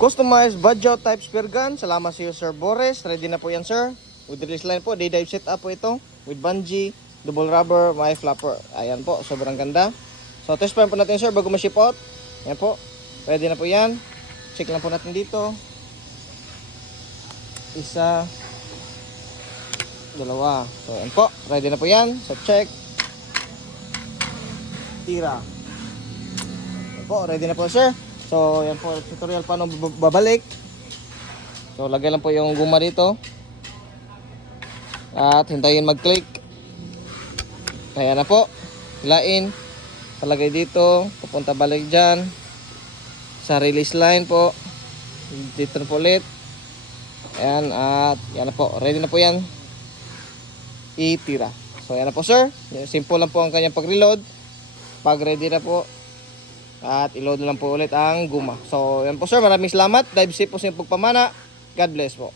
Customized budget type spear gun. Salamat sa iyo, Sir Boris. Ready na po yan, sir. With release line po. Day dive setup po ito. With bungee, double rubber, my flapper. Ayan po. Sobrang ganda. So, test pa po natin, sir, bago ma-ship out. Ayan po. Ready na po yan. Check lang po natin dito. Isa. Dalawa. So, ayan po. Ready na po yan. So, check. Tira. Ayan po. Ready na po, sir. So, yan po, tutorial paano babalik. So, lagay lang po yung guma dito. At hintayin mag-click. Kaya na po. Hilain. Palagay dito. Pupunta balik dyan. Sa release line po. Dito na po ulit. Ayan. At yan na po. Ready na po yan. Itira. So, yan na po, sir. Simple lang po ang kanyang pag-reload. Pag ready na po. At i-load lang po ulit ang guma. So, yan po, sir. Maraming salamat. Dive safe po sa inyong pagpamana. God bless po.